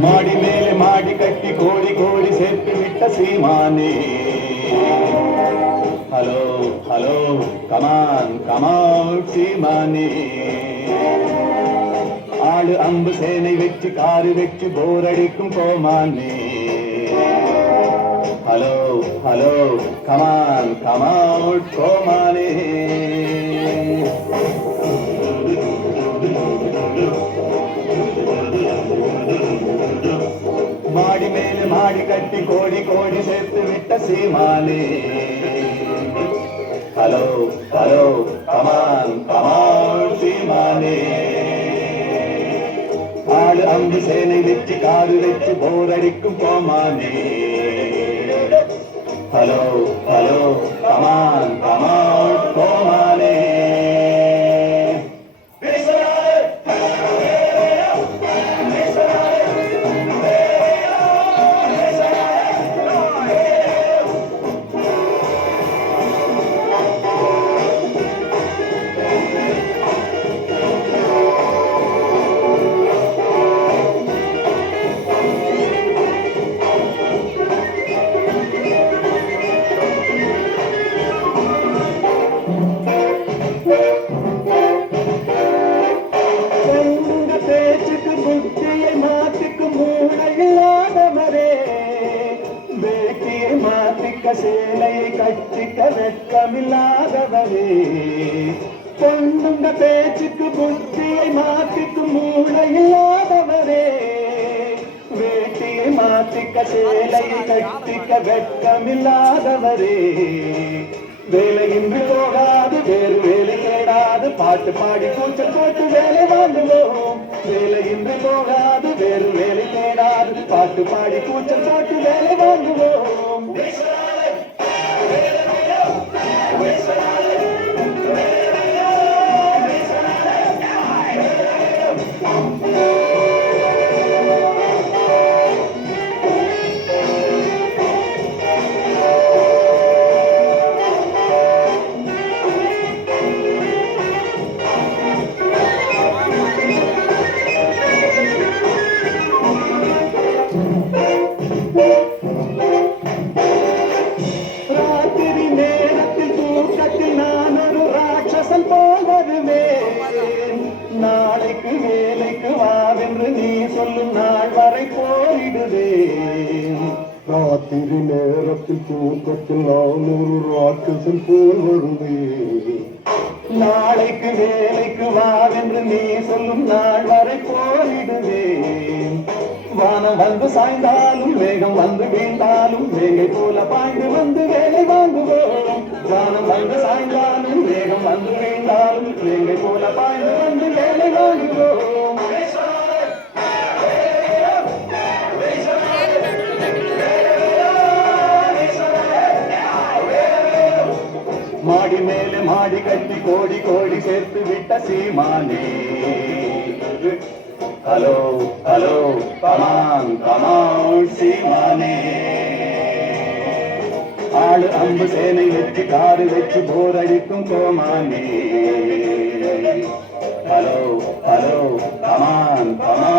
மாடி மேலே மாடி கட்டி கோடி கோடி சேர்த்து விட்ட சீமானே. ஹலோ ஹலோ கமான் கமான் சீமானே. ஆளு அம்பு சேனை வச்சு காரு வச்சு போரடிக்கும் கோமானே. ஹலோ ஹலோ கமான் கமான் கோமானே. மாடி மேலே மாடி கட்டி கோடி கோடி சேர்த்து விட்ட சீமானே. ஹலோ ஹலோ கமான் கமான் சீமானே. ஆடு அம்பு சேனை வச்சு காது வச்சு போரடிக்கும் கோமானே. ஹலோ ஹலோ கமான் கமான் கோமானே. சேலையை கட்டிக்க வெட்கமில்லாதவரே. பொண்ணுங்க பேச்சுக்கு புத்தியை மாற்றிக்கும் மூளை இல்லாதவரே. வேட்டியை மாற்றிக்க சேலையை கட்டிக்க வெட்கமில்லாதவரே. வேலையின்றி போகாது வேறு வேலை தேடாது பாட்டு பாடி கூச்சல் போட்டு வேலை வாங்குவோம். வேலையின்றி போகாது வேறு வேலை தேடாது பாட்டு பாடி கூச்சல் போட்டு வேலை வாங்குவோம். நாளைக்கு வேலைக்கு வாவென்று நீ சொல்லும் நாள் வரை போயிடுவேன். ராத்திரி நேரத்தில் தூக்கத்தில் நான் ஒரு ராட்சசன் போல் வருவேன். நாளைக்கு வேலைக்கு வாவென்று நீ சொல்லும் நாள் வரை போயிடுவேன். வானம் வந்து சாய்ந்தாலும் வேகம் வந்து வீழ்ந்தாலும் வேங்கை போல பாய்ந்து வந்து வேலை வாங்குவோம். வானம் வந்து சாய்ந்தாலும் வேகம் வந்து வீழ்ந்தாலும் வேங்கை போல பாய்ந்து வந்து வேலை வாங்குவோம். மாடி மேலே மாடி கட்டி கோடி கோடி சேர்த்து விட்ட சீமானே. ஹலோ ஹலோ கமான் கமான் சீமானே. ஆளு அம்பு சேனை வச்சு காரு வச்சு போரடிக்கும் கோமானே. Hello hello come on come on